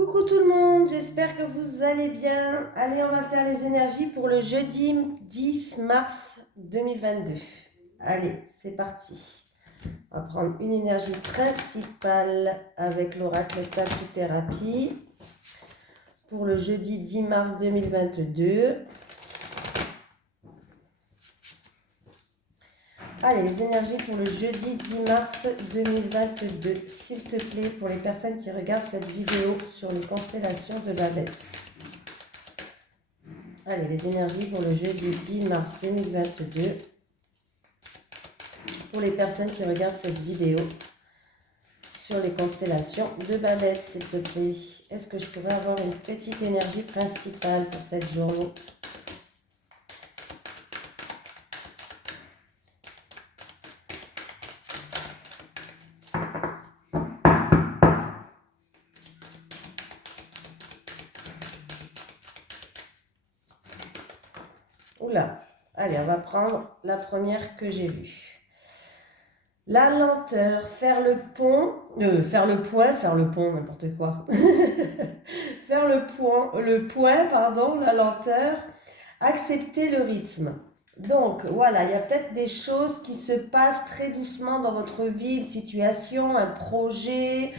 Coucou tout le monde, j'espère que vous allez bien. Allez, on va faire les énergies pour le jeudi 10 mars 2022. Allez, c'est parti. On va prendre une énergie principale avec l'oracle Tattoo Thérapie pour le jeudi 10 mars 2022. Allez, les énergies pour le jeudi 10 mars 2022. S'il te plaît, pour les personnes qui regardent cette vidéo sur les constellations de Babette. Allez, les énergies pour le jeudi 10 mars 2022. Pour les personnes qui regardent cette vidéo sur les constellations de Babette, s'il te plaît. Est-ce que je pourrais avoir une petite énergie principale pour cette journée ? Oula, allez, on va prendre la première que j'ai vue. La lenteur, faire le point, n'importe quoi. Faire le point, la lenteur, accepter le rythme. Donc, voilà, il y a peut-être des choses qui se passent très doucement dans votre vie, une situation, un projet.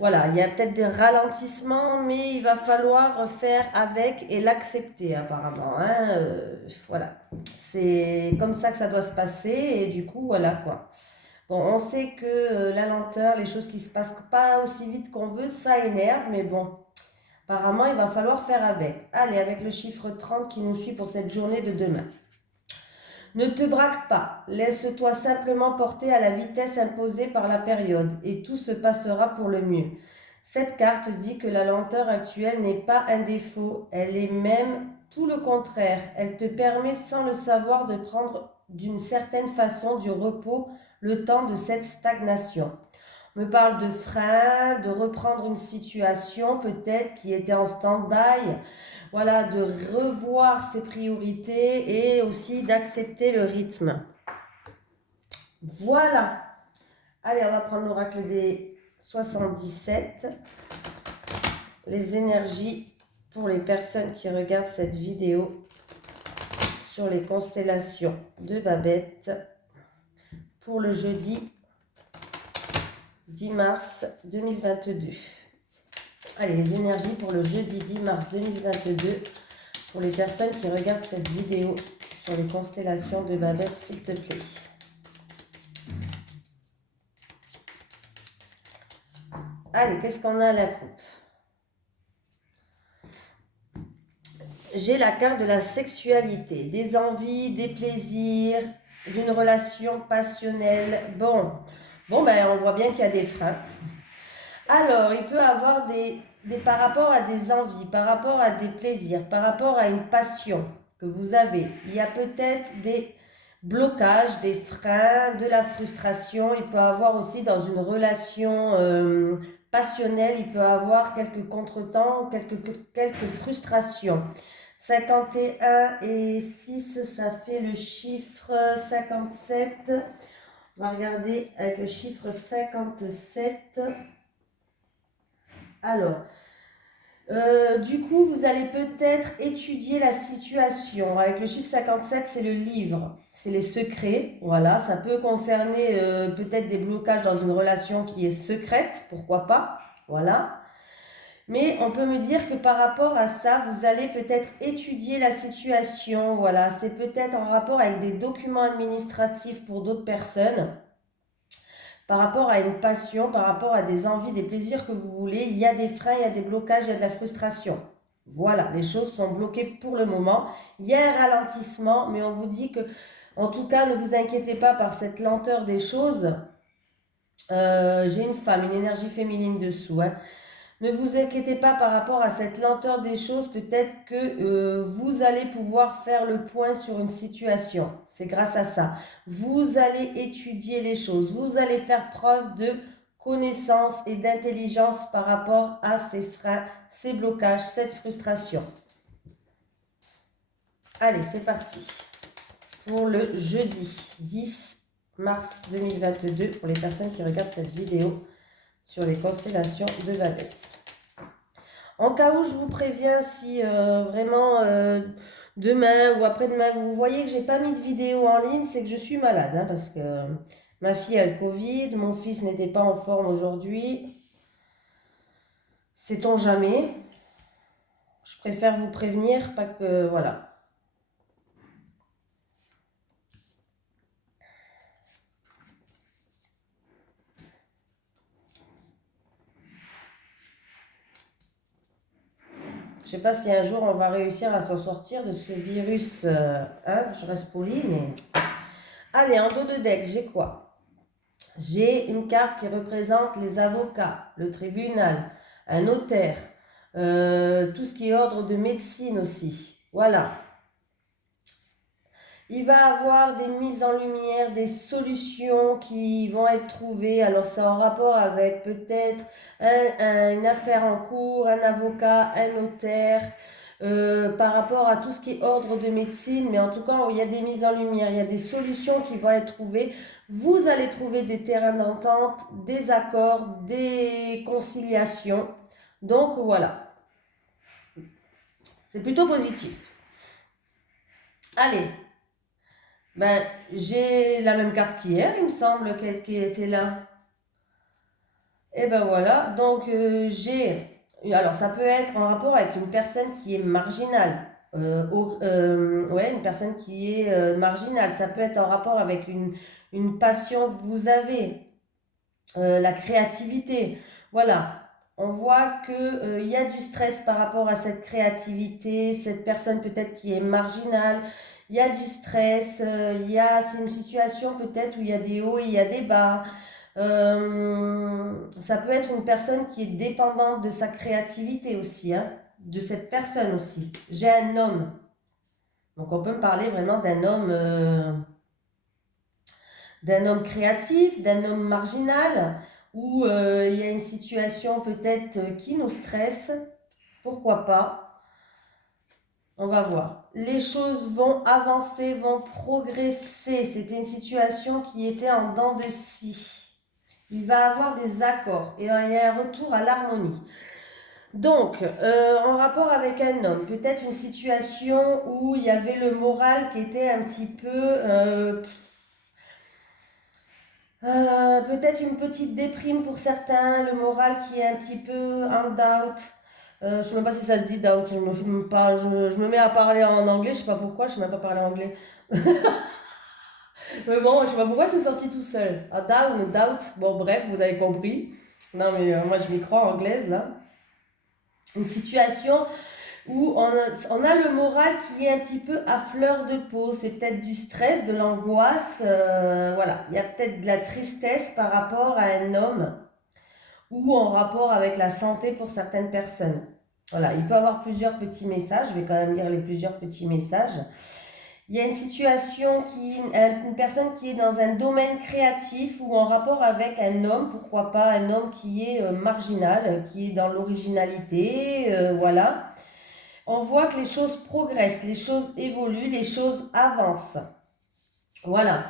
Voilà, il y a peut-être des ralentissements, mais il va falloir faire avec et l'accepter apparemment. Voilà, c'est comme ça que ça doit se passer et du coup, voilà quoi. Bon, on sait que la lenteur, les choses qui se passent pas aussi vite qu'on veut, ça énerve, mais bon, apparemment, il va falloir faire avec. Allez, avec le chiffre 30 qui nous suit pour cette journée de demain. Ne te braque pas, laisse-toi simplement porter à la vitesse imposée par la période et tout se passera pour le mieux. Cette carte dit que la lenteur actuelle n'est pas un défaut, elle est même tout le contraire. Elle te permet sans le savoir de prendre d'une certaine façon du repos le temps de cette stagnation. On me parle de frein, de reprendre une situation peut-être qui était en stand-by, voilà, de revoir ses priorités et aussi d'accepter le rythme. Voilà. Allez, on va prendre l'oracle des 77. Les énergies pour les personnes qui regardent cette vidéo sur les constellations de Babette pour le jeudi 10 mars 2022. Allez, les énergies pour le jeudi 10 mars 2022 pour les personnes qui regardent cette vidéo sur les constellations de Babette, s'il te plaît. Allez, qu'est-ce qu'on a à la coupe? J'ai la carte de la sexualité, des envies, des plaisirs, d'une relation passionnelle. Bon, ben, on voit bien qu'il y a des freins. Alors, il peut avoir par rapport à des envies, par rapport à des plaisirs, par rapport à une passion que vous avez. Il y a peut-être des blocages, des freins, de la frustration. Il peut avoir aussi dans une relation passionnelle, il peut avoir quelques contretemps, quelques frustrations. 51 et 6, ça fait le chiffre 57. On va regarder avec le chiffre 57. Alors, du coup, vous allez peut-être étudier la situation. Avec le chiffre 57, c'est le livre, c'est les secrets. Voilà, ça peut concerner peut-être des blocages dans une relation qui est secrète, pourquoi pas. Voilà. Mais on peut me dire que par rapport à ça, vous allez peut-être étudier la situation. Voilà, c'est peut-être en rapport avec des documents administratifs pour d'autres personnes. Par rapport à une passion, par rapport à des envies, des plaisirs que vous voulez, il y a des freins, il y a des blocages, il y a de la frustration. Voilà, les choses sont bloquées pour le moment. Il y a un ralentissement, mais on vous dit que, en tout cas, ne vous inquiétez pas par cette lenteur des choses. J'ai une femme, une énergie féminine dessous. Ne vous inquiétez pas par rapport à cette lenteur des choses, peut-être que vous allez pouvoir faire le point sur une situation. C'est grâce à ça. Vous allez étudier les choses, vous allez faire preuve de connaissance et d'intelligence par rapport à ces freins, ces blocages, cette frustration. Allez, c'est parti. Pour le jeudi 10 mars 2022, pour les personnes qui regardent cette vidéo sur les constellations de Babette. En cas où je vous préviens, si vraiment demain ou après-demain, vous voyez que j'ai pas mis de vidéo en ligne, c'est que je suis malade, hein, parce que ma fille a le Covid, mon fils n'était pas en forme aujourd'hui. Sait-on jamais? Je préfère vous prévenir, pas que voilà. Je sais pas si un jour on va réussir à s'en sortir de ce virus. Hein, je reste polie, mais allez, en dos de deck, j'ai quoi? J'ai une carte qui représente les avocats, le tribunal, un notaire, tout ce qui est ordre de médecine aussi. Voilà. Il va avoir des mises en lumière, des solutions qui vont être trouvées. Alors, c'est en rapport avec peut-être une affaire en cours, un avocat, un notaire, par rapport à tout ce qui est ordre de médecine. Mais en tout cas, il y a des mises en lumière, il y a des solutions qui vont être trouvées. Vous allez trouver des terrains d'entente, des accords, des conciliations. Donc, voilà. C'est plutôt positif. Allez. Ben, j'ai la même carte qu'hier, il me semble, qui était là. Et ben voilà, donc j'ai... Alors, ça peut être en rapport avec une personne qui est marginale. Ouais, une personne qui est marginale. Ça peut être en rapport avec une passion que vous avez, la créativité. Voilà. On voit que, il y a du stress par rapport à cette créativité, cette personne peut-être qui est marginale. Il y a du stress, c'est une situation peut-être où il y a des hauts et il y a des bas. Ça peut être une personne qui est dépendante de sa créativité aussi, hein, de cette personne aussi. J'ai un homme. Donc on peut me parler vraiment d'un homme créatif, d'un homme marginal, où il y a une situation peut-être qui nous stresse. Pourquoi pas? On va voir. Les choses vont avancer, vont progresser. C'était une situation qui était en dents de scie. Il va avoir des accords et il y a un retour à l'harmonie. Donc, en rapport avec un homme, peut-être une situation où il y avait le moral qui était un petit peu, peut-être une petite déprime pour certains, le moral qui est un petit peu en doubt. Je ne sais même pas si ça se dit doubt, je me mets à parler en anglais, je ne sais pas pourquoi, je ne sais même pas parler anglais. Mais bon, je ne sais pas pourquoi c'est sorti tout seul. A down, doubt, bon bref, vous avez compris. Non mais moi je m'y crois anglaise là. Une situation où on a le moral qui est un petit peu à fleur de peau. C'est peut-être du stress, de l'angoisse. Voilà, il y a peut-être de la tristesse par rapport à un homme ou en rapport avec la santé pour certaines personnes. Voilà, il peut y avoir plusieurs petits messages. Je vais quand même lire les plusieurs petits messages. Il y a une situation une personne qui est dans un domaine créatif ou en rapport avec un homme, pourquoi pas un homme qui est marginal, qui est dans l'originalité, voilà. On voit que les choses progressent, les choses évoluent, les choses avancent. Voilà.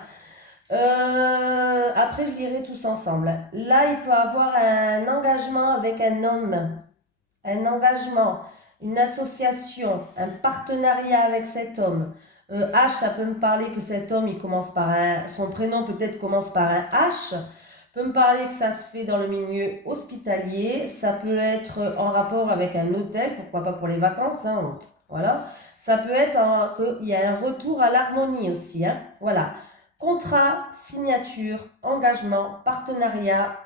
Après, je lirai tous ensemble. Là, il peut avoir un engagement avec un homme, un engagement, une association, un partenariat avec cet homme. H, ça peut me parler que cet homme, il commence par son prénom peut-être commence par un H. Peut me parler que ça se fait dans le milieu hospitalier. Ça peut être en rapport avec un hôtel, pourquoi pas pour les vacances, hein, voilà. Ça peut être qu'il y a un retour à l'harmonie aussi, hein, voilà. Contrat, signature, engagement, partenariat,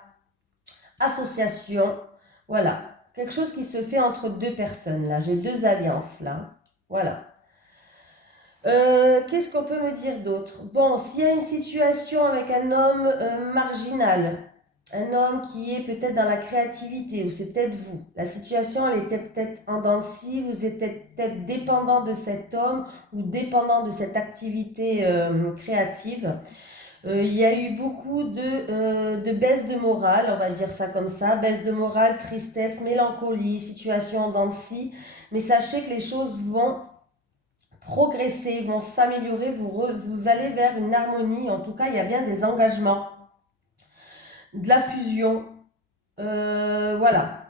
association, voilà. Quelque chose qui se fait entre deux personnes, là. J'ai deux alliances, là. Voilà. Qu'est-ce qu'on peut me dire d'autre? Bon, s'il y a une situation avec un homme marginal, un homme qui est peut-être dans la créativité, ou c'est peut-être vous, la situation elle était peut-être en dents de scie, vous êtes peut-être dépendant de cet homme ou dépendant de cette activité créative. Il y a eu beaucoup de baisse de morale, on va dire ça comme ça, baisse de morale, tristesse, mélancolie, situation en dents de scie, mais sachez que les choses vont progresser, vont s'améliorer, vous allez vers une harmonie, en tout cas il y a bien des engagements, de la fusion, voilà.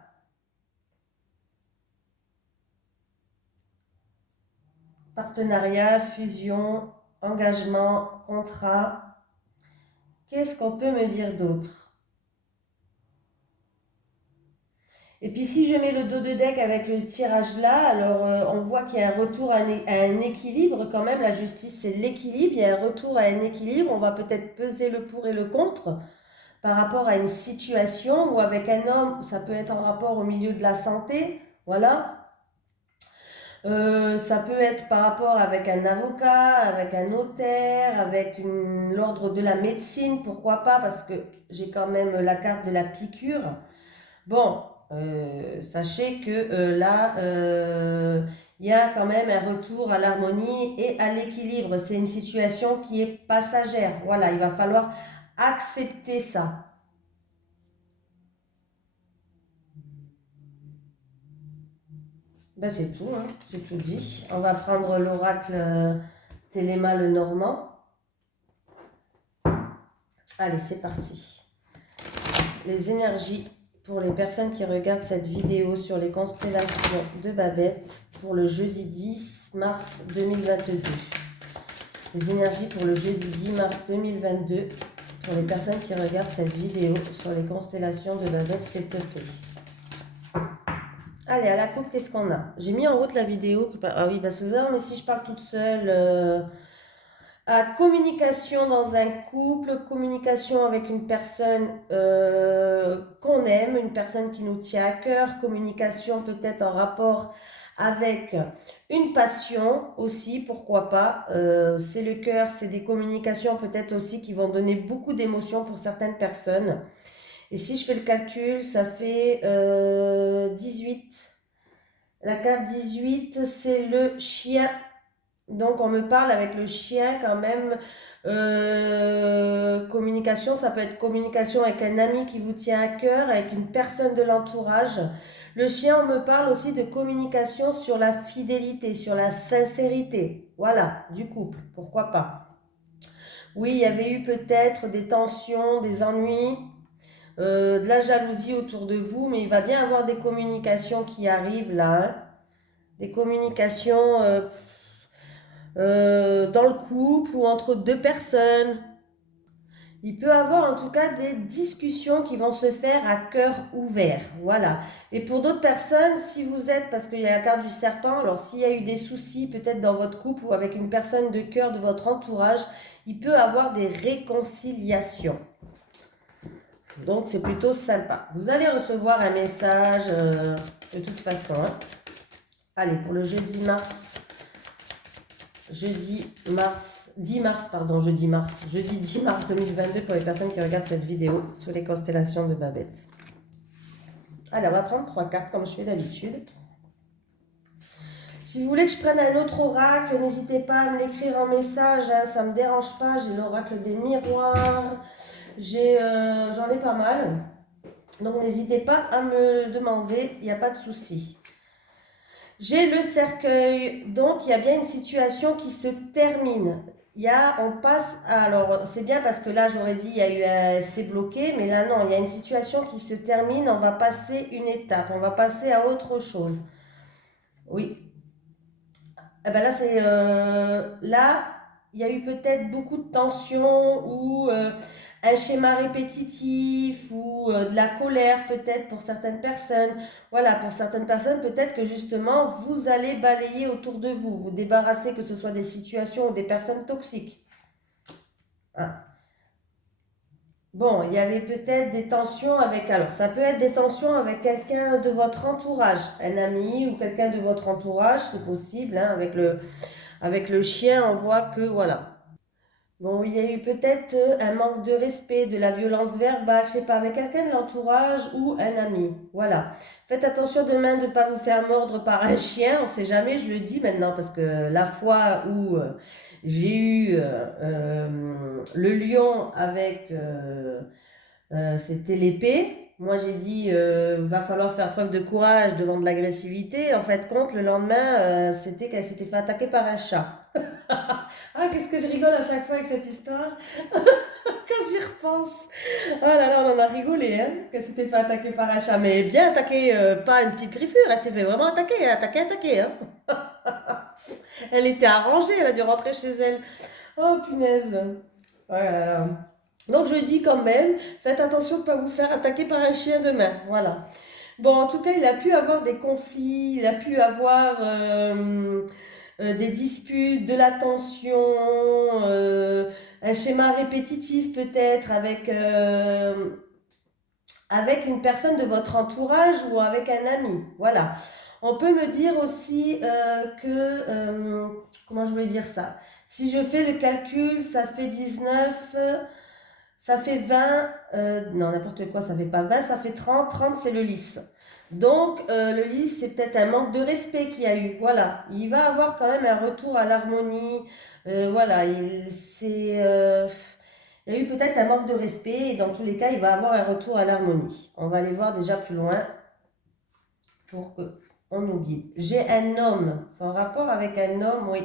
partenariat, fusion, engagement, contrat. Qu'est-ce qu'on peut me dire d'autre? Et puis si je mets le dos de deck avec le tirage là, alors on voit qu'il y a un retour à un équilibre quand même. La justice, c'est l'équilibre. Il y a un retour à un équilibre. On va peut-être peser le pour et le contre par rapport à une situation ou avec un homme. Ça peut être en rapport au milieu de la santé. Voilà. Ça peut être par rapport avec un avocat, avec un notaire, avec l'ordre de la médecine, pourquoi pas, parce que j'ai quand même la carte de la piqûre. Bon, sachez que là, il y a quand même un retour à l'harmonie et à l'équilibre. C'est une situation qui est passagère. Voilà, il va falloir accepter ça. Ben c'est tout, hein, j'ai tout dit. On va prendre l'oracle Téléma le Normand. Allez, c'est parti. Les énergies pour les personnes qui regardent cette vidéo sur les constellations de Babette pour le jeudi 10 mars 2022. Les énergies pour le jeudi 10 mars 2022 pour les personnes qui regardent cette vidéo sur les constellations de Babette, s'il te plaît. Allez, à la coupe, qu'est-ce qu'on a? J'ai mis en route la vidéo. Ah oui, bah c'est mais si je parle toute seule... à communication dans un couple, communication avec une personne qu'on aime, une personne qui nous tient à cœur, communication peut-être en rapport avec une passion aussi, pourquoi pas. C'est le cœur, c'est des communications peut-être aussi qui vont donner beaucoup d'émotions pour certaines personnes. Et si je fais le calcul, ça fait 18. La carte 18, c'est le chien. Donc on me parle avec le chien quand même. Communication, ça peut être communication avec un ami qui vous tient à cœur, avec une personne de l'entourage. Le chien, on me parle aussi de communication sur la fidélité, sur la sincérité. Voilà, du couple, pourquoi pas. Oui, il y avait eu peut-être des tensions, des ennuis, de la jalousie autour de vous, mais il va bien avoir des communications qui arrivent là, hein. Des communications dans le couple ou entre deux personnes. Il peut avoir en tout cas des discussions qui vont se faire à cœur ouvert. Voilà. Et pour d'autres personnes, si vous êtes, parce qu'il y a la carte du serpent, alors s'il y a eu des soucis peut-être dans votre couple ou avec une personne de cœur de votre entourage, il peut avoir des réconciliations. Donc c'est plutôt sympa. Vous allez recevoir un message de toute façon. Hein. Allez, pour le jeudi 10 mars 2022 pour les personnes qui regardent cette vidéo sur les constellations de Babette. Allez, on va prendre 3 cartes comme je fais d'habitude. Si vous voulez que je prenne un autre oracle, n'hésitez pas à me l'écrire en message, hein, ça ne me dérange pas. J'ai l'oracle des miroirs, j'en ai pas mal. Donc n'hésitez pas à me demander, il n'y a pas de souci. J'ai le cercueil, donc il y a bien une situation qui se termine. On passe, alors c'est bien parce que là j'aurais dit il y a eu c'est bloqué, mais là non, il y a une situation qui se termine, on va passer une étape, on va passer à autre chose. Oui. Eh ben là c'est, là il y a eu peut-être beaucoup de tensions ou un schéma répétitif ou de la colère peut-être pour certaines personnes. Voilà, pour certaines personnes, peut-être que justement, vous allez balayer autour de vous, vous débarrasser que ce soit des situations ou des personnes toxiques. Hein. Bon, il y avait peut-être des tensions avec, alors ça peut être des tensions avec quelqu'un de votre entourage, un ami ou quelqu'un de votre entourage, c'est possible, hein, avec le chien, on voit que, voilà. Bon, il y a eu peut-être un manque de respect, de la violence verbale, je sais pas, avec quelqu'un de l'entourage ou un ami. Voilà. Faites attention demain de ne pas vous faire mordre par un chien, on ne sait jamais, je le dis maintenant, parce que la fois où j'ai eu le lion avec, c'était l'épée, moi j'ai dit, va falloir faire preuve de courage devant de l'agressivité. En fait, compte, le lendemain, c'était qu'elle s'était fait attaquer par un chat. Ah, qu'est-ce que je rigole à chaque fois avec cette histoire quand j'y repense. Oh là là, on en a rigolé, hein, qu'elle s'était fait attaquer par un chat. Mais bien attaqué, pas une petite griffure, elle s'est fait vraiment attaquer, hein. Elle était arrangée, elle a dû rentrer chez elle. Oh punaise. Voilà. Donc je dis quand même, faites attention de ne pas vous faire attaquer par un chien demain. Voilà. Bon, en tout cas, il a pu avoir des conflits, il a pu avoir des disputes, de la tension, un schéma répétitif peut-être avec une personne de votre entourage ou avec un ami. Voilà. On peut me dire aussi comment je voulais dire ça? Si je fais le calcul, ça fait 19, ça fait 20, non n'importe quoi, ça fait pas 20, ça fait 30, 30 c'est le lys. Donc le lys c'est peut-être un manque de respect qu'il y a eu, voilà. Il va avoir quand même un retour à l'harmonie, voilà, il y a eu peut-être un manque de respect et dans tous les cas il va avoir un retour à l'harmonie. On va aller voir déjà plus loin pour qu'on nous guide. J'ai un homme, c'est en rapport avec un homme, oui.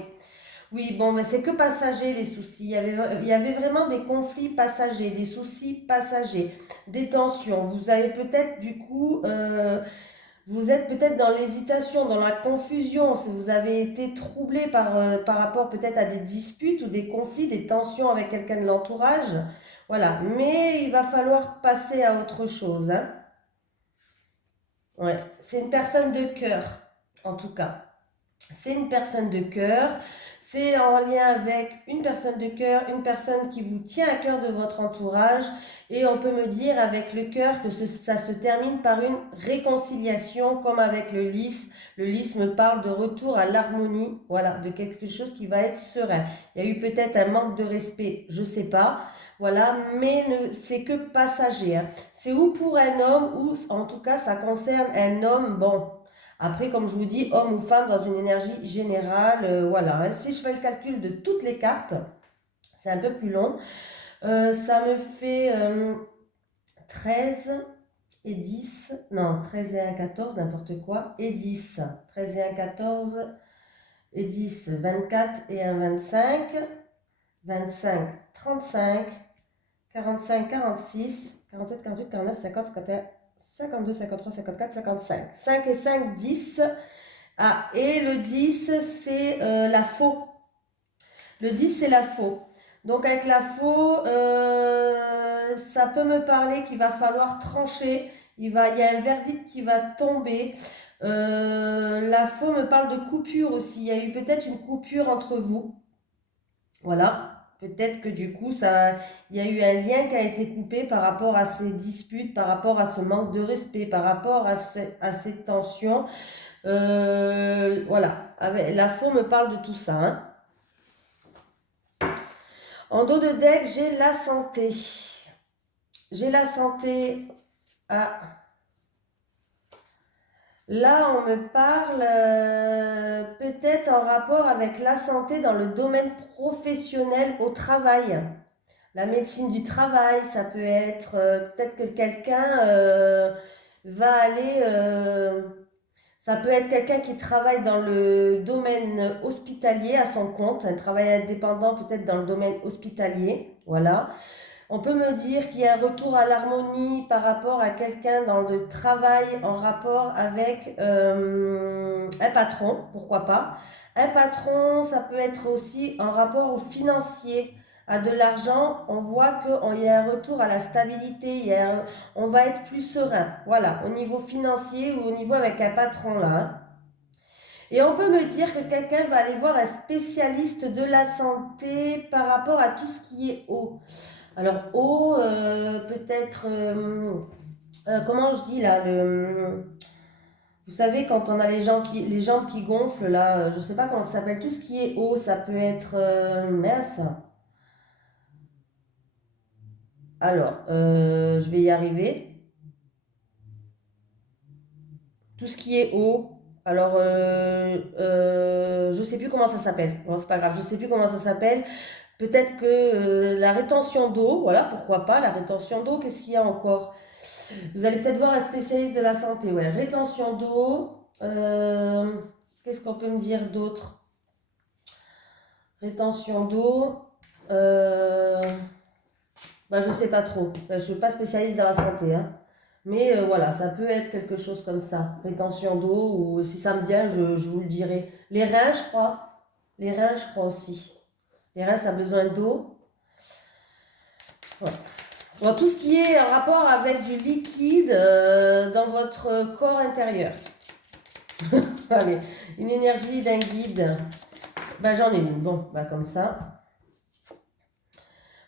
Oui, bon, mais c'est que passager les soucis. Il y avait vraiment des conflits passagers, des soucis passagers, des tensions. Vous avez peut-être du coup, vous êtes peut-être dans l'hésitation, dans la confusion. Si vous avez été troublé par rapport peut-être à des disputes ou des conflits, des tensions avec quelqu'un de l'entourage. Voilà, mais il va falloir passer à autre chose, hein. Ouais, c'est une personne de cœur, en tout cas. C'est une personne de cœur, c'est en lien avec une personne de cœur, une personne qui vous tient à cœur de votre entourage et on peut me dire avec le cœur que ça se termine par une réconciliation comme avec le lys. Le lys me parle de retour à l'harmonie, voilà, de quelque chose qui va être serein. Il y a eu peut-être un manque de respect, je sais pas, voilà, mais c'est que passager, hein. C'est ou pour un homme ou en tout cas ça concerne un homme, bon. Après, comme je vous dis, homme ou femme dans une énergie générale, voilà. Si je fais le calcul de toutes les cartes, c'est un peu plus long. Ça me fait 13 et 10. Non, 13 et 1, 14, n'importe quoi. Et 10. 13 et 1, 14 et 10, 24 et 1, 25. 25, 35, 45, 46, 47, 48, 49, 50, 51, 52, 53, 54, 55. 5 et 5, 10. Ah, et le 10, c'est la faux. Le 10, c'est la faux. Donc avec la faux, ça peut me parler qu'il va falloir trancher. Il y a un verdict qui va tomber. La faux me parle de coupure aussi. Il y a eu peut-être une coupure entre vous. Voilà. Peut-être que du coup, il y a eu un lien qui a été coupé par rapport à ces disputes, par rapport à ce manque de respect, par rapport à ces tensions. Voilà, la faux me parle de tout ça, hein. En dos de deck, j'ai la santé. J'ai la santé. Ah. Là, on me parle peut-être en rapport avec la santé dans le domaine professionnel au travail. La médecine du travail, ça peut être peut-être que quelqu'un va aller... ça peut être quelqu'un qui travaille dans le domaine hospitalier à son compte, un travail indépendant peut-être dans le domaine hospitalier, voilà. On peut me dire qu'il y a un retour à l'harmonie par rapport à quelqu'un dans le travail en rapport avec un patron, pourquoi pas. Un patron, ça peut être aussi en rapport au financier, à de l'argent. On voit qu'il y a un retour à la stabilité, on va être plus serein, voilà, au niveau financier ou au niveau avec un patron là, hein. Et on peut me dire que quelqu'un va aller voir un spécialiste de la santé par rapport à tout ce qui est eau. Alors, eau, peut-être, comment je dis là, vous savez, quand on a les jambes qui gonflent, là, je ne sais pas comment ça s'appelle, tout ce qui est eau, ça peut être, mince. Alors, je vais y arriver. Tout ce qui est eau, alors, je ne sais plus comment ça s'appelle. Bon, c'est pas grave, je ne sais plus comment ça s'appelle. Peut-être que la rétention d'eau, voilà, pourquoi pas, la rétention d'eau, qu'est-ce qu'il y a encore? Vous allez peut-être voir un spécialiste de la santé, ouais. Rétention d'eau. Qu'est-ce qu'on peut me dire d'autre? Rétention d'eau. Je ne sais pas trop. Je ne suis pas spécialiste dans la santé, hein. Mais voilà, ça peut être quelque chose comme ça. Rétention d'eau, ou si ça me vient, je vous le dirai. Les reins, je crois. Les reins, je crois aussi. Les reins, ça a besoin d'eau. Voilà. Bon, tout ce qui est en rapport avec du liquide dans votre corps intérieur. Allez, une énergie d'un guide. Ben, j'en ai une. Bon, bah comme ça.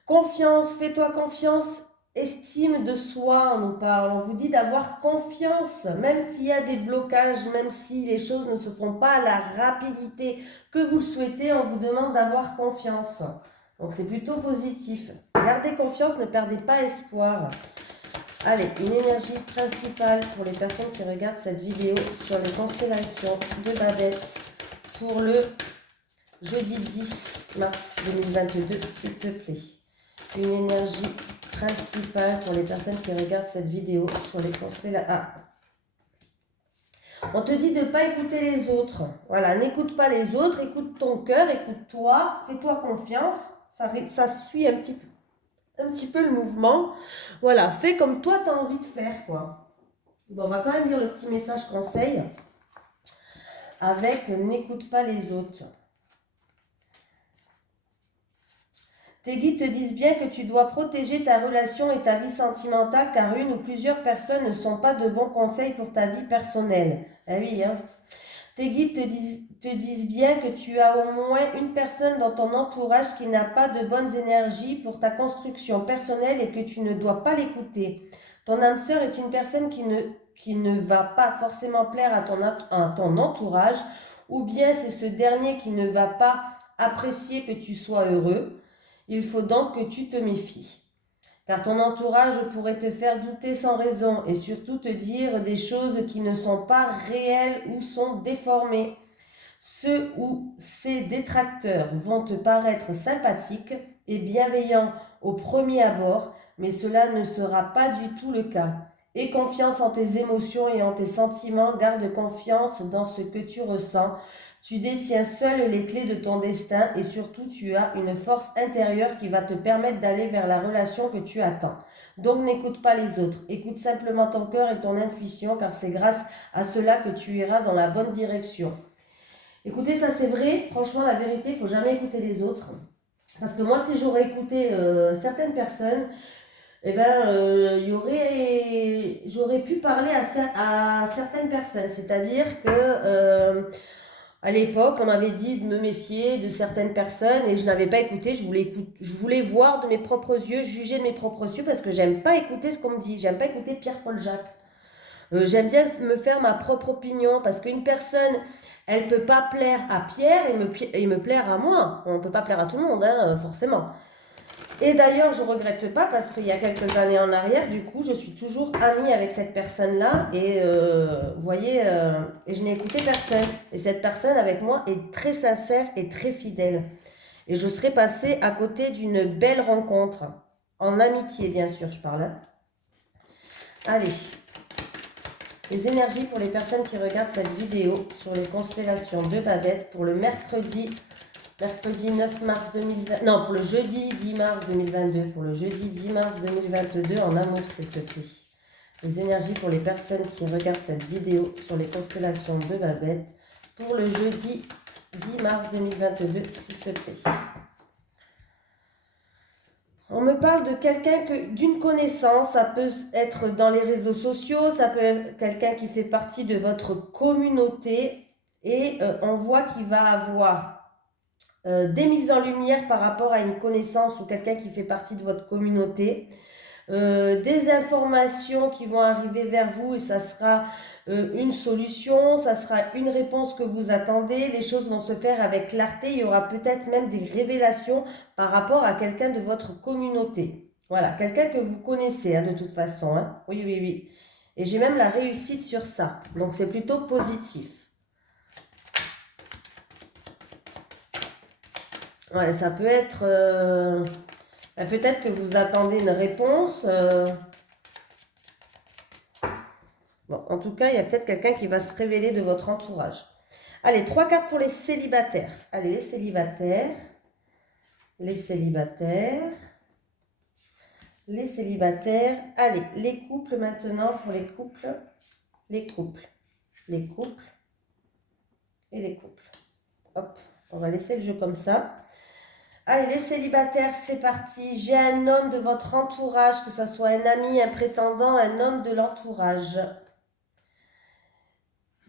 Confiance, fais-toi confiance. Estime de soi, on nous parle. On vous dit d'avoir confiance, même s'il y a des blocages, même si les choses ne se font pas à la rapidité que vous le souhaitez, on vous demande d'avoir confiance. Donc c'est plutôt positif. Gardez confiance, ne perdez pas espoir. Allez, une énergie principale pour les personnes qui regardent cette vidéo sur les constellations de Babette pour le jeudi 10 mars 2022, s'il te plaît. Une énergie principale pour les personnes qui regardent cette vidéo sur les constellations. Ah. On te dit de ne pas écouter les autres. Voilà, n'écoute pas les autres, écoute ton cœur, écoute-toi, fais-toi confiance. Ça suit un petit peu le mouvement. Voilà, fais comme toi tu as envie de faire, quoi. Bon, on va quand même lire le petit message conseil avec n'écoute pas les autres. Tes guides te disent bien que tu dois protéger ta relation et ta vie sentimentale car une ou plusieurs personnes ne sont pas de bons conseils pour ta vie personnelle. Ah oui, hein. Tes guides te disent bien que tu as au moins une personne dans ton entourage qui n'a pas de bonnes énergies pour ta construction personnelle et que tu ne dois pas l'écouter. Ton âme sœur est une personne qui ne va pas forcément plaire à ton entourage, ou bien c'est ce dernier qui ne va pas apprécier que tu sois heureux. Il faut donc que tu te méfies, car ton entourage pourrait te faire douter sans raison et surtout te dire des choses qui ne sont pas réelles ou sont déformées. Ceux ou ces détracteurs vont te paraître sympathiques et bienveillants au premier abord, mais cela ne sera pas du tout le cas. Aie confiance en tes émotions et en tes sentiments, garde confiance dans ce que tu ressens. Tu détiens seul les clés de ton destin et surtout tu as une force intérieure qui va te permettre d'aller vers la relation que tu attends. Donc n'écoute pas les autres, écoute simplement ton cœur et ton intuition car c'est grâce à cela que tu iras dans la bonne direction. Écoutez, ça c'est vrai, franchement la vérité, il ne faut jamais écouter les autres. Parce que moi si j'aurais écouté certaines personnes, eh ben, j'aurais pu parler à certaines personnes. C'est-à-dire que à l'époque, on m'avait dit de me méfier de certaines personnes et je n'avais pas écouté. Je voulais voir de mes propres yeux, juger de mes propres yeux parce que j'aime pas écouter ce qu'on me dit. J'aime pas écouter Pierre-Paul Jacques. J'aime bien me faire ma propre opinion parce qu'une personne, elle peut pas plaire à Pierre et me plaire à moi. On ne peut pas plaire à tout le monde, hein, forcément. Et d'ailleurs, je ne regrette pas parce qu'il y a quelques années en arrière, du coup, je suis toujours amie avec cette personne-là et vous voyez, et je n'ai écouté personne. Et cette personne avec moi est très sincère et très fidèle. Et je serais passée à côté d'une belle rencontre, en amitié bien sûr, je parle. Hein. Allez, les énergies pour les personnes qui regardent cette vidéo sur les constellations de Babette pour le mercredi 9 mars 2020, non, pour le jeudi 10 mars 2022, pour le jeudi 10 mars 2022, en amour, s'il te plaît. Les énergies pour les personnes qui regardent cette vidéo sur les constellations de Babette, pour le jeudi 10 mars 2022, s'il te plaît. On me parle de quelqu'un d'une connaissance, ça peut être dans les réseaux sociaux, ça peut être quelqu'un qui fait partie de votre communauté, et on voit qu'il va avoir des mises en lumière par rapport à une connaissance ou quelqu'un qui fait partie de votre communauté, des informations qui vont arriver vers vous et ça sera une solution, ça sera une réponse que vous attendez, les choses vont se faire avec clarté, il y aura peut-être même des révélations par rapport à quelqu'un de votre communauté. Voilà, quelqu'un que vous connaissez hein, de toute façon. Hein. Oui, oui, oui. Et j'ai même la réussite sur ça, donc c'est plutôt positif. Ouais, ça peut être... peut-être que vous attendez une réponse. Bon, en tout cas, il y a peut-être quelqu'un qui va se révéler de votre entourage. Allez, 3 cartes pour les célibataires. Allez, les célibataires. Les célibataires. Les célibataires. Allez, les couples maintenant pour les couples. Les couples. Les couples. Et les couples. Hop, On va laisser le jeu comme ça. Allez, les célibataires, c'est parti. J'ai un homme de votre entourage, que ce soit un ami, un prétendant, un homme de l'entourage,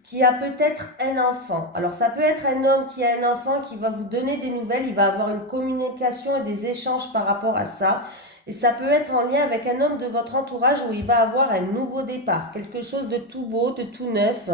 qui a peut-être un enfant. Alors, ça peut être un homme qui a un enfant qui va vous donner des nouvelles, il va avoir une communication et des échanges par rapport à ça. Et ça peut être en lien avec un homme de votre entourage où il va avoir un nouveau départ, quelque chose de tout beau, de tout neuf.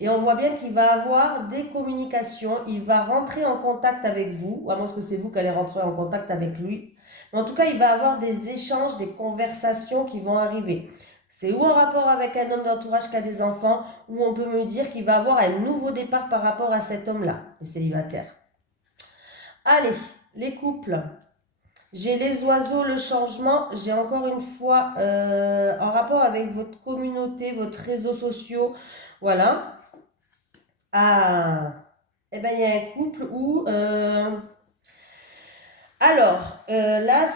Et on voit bien qu'il va avoir des communications, il va rentrer en contact avec vous, à moins que c'est vous qui allez rentrer en contact avec lui. Mais en tout cas, il va avoir des échanges, des conversations qui vont arriver. C'est ou en rapport avec un homme d'entourage qui a des enfants, ou on peut me dire qu'il va avoir un nouveau départ par rapport à cet homme-là, les célibataires. Allez, les couples. J'ai les oiseaux, le changement. J'ai encore une fois en rapport avec votre communauté, votre réseaux sociaux. Voilà. Ah, eh bien, il y a un couple où... là,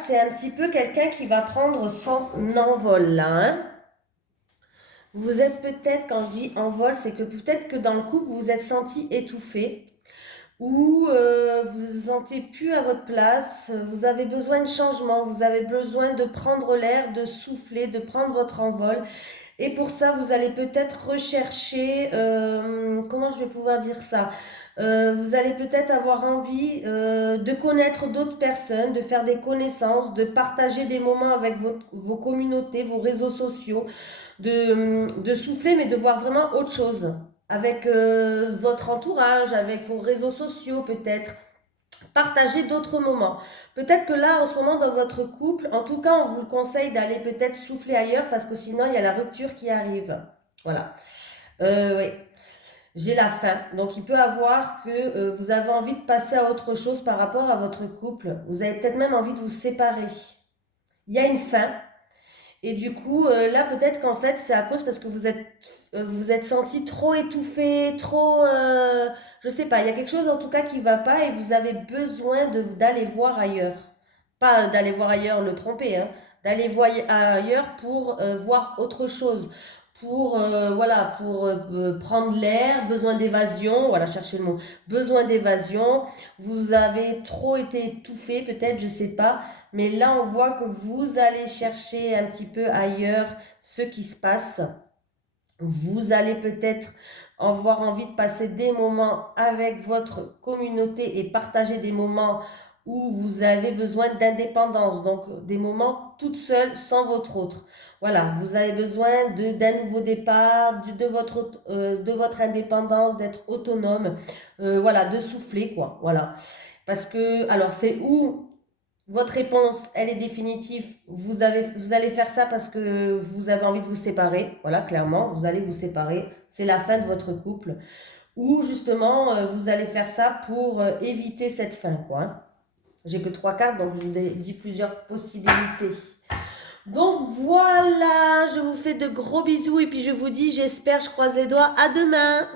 c'est un petit peu quelqu'un qui va prendre son envol, là, hein. Vous êtes peut-être, quand je dis envol, c'est que peut-être que dans le couple, vous vous êtes senti étouffé ou vous vous sentez plus à votre place, vous avez besoin de changement, vous avez besoin de prendre l'air, de souffler, de prendre votre envol. Et pour ça, vous allez peut-être rechercher, comment je vais pouvoir dire ça? Vous allez peut-être avoir envie de connaître d'autres personnes, de faire des connaissances, de partager des moments avec vos communautés, vos réseaux sociaux, de souffler, mais de voir vraiment autre chose avec votre entourage, avec vos réseaux sociaux peut-être. Partager d'autres moments. Peut-être que là, en ce moment, dans votre couple, en tout cas, on vous conseille d'aller peut-être souffler ailleurs parce que sinon, il y a la rupture qui arrive. Voilà. Oui. J'ai la faim. Donc, il peut avoir que vous avez envie de passer à autre chose par rapport à votre couple. Vous avez peut-être même envie de vous séparer. Il y a une faim. Et du coup, là, peut-être qu'en fait, c'est à cause parce que vous êtes senti trop étouffé, trop, je sais pas, il y a quelque chose en tout cas qui va pas et vous avez besoin d'aller voir ailleurs. Pas d'aller voir ailleurs, le tromper, hein, d'aller voir ailleurs pour voir autre chose, pour, voilà, pour prendre l'air, besoin d'évasion, voilà, cherchez le mot, besoin d'évasion. Vous avez trop été étouffé, peut-être, je sais pas. Mais là, on voit que vous allez chercher un petit peu ailleurs ce qui se passe. Vous allez peut-être avoir envie de passer des moments avec votre communauté et partager des moments où vous avez besoin d'indépendance. Donc, des moments toute seule sans votre autre. Voilà, vous avez besoin d'un nouveau départ, de votre indépendance, d'être autonome. Voilà, de souffler, quoi. Voilà. Parce que, alors, c'est où votre réponse, elle est définitive. Vous allez faire ça parce que vous avez envie de vous séparer. Voilà, clairement, vous allez vous séparer. C'est la fin de votre couple. Ou justement, vous allez faire ça pour éviter cette fin, quoi, hein. J'ai que 3 cartes, donc je vous ai dit plusieurs possibilités. Donc voilà, je vous fais de gros bisous et puis je vous dis, j'espère, je croise les doigts, à demain.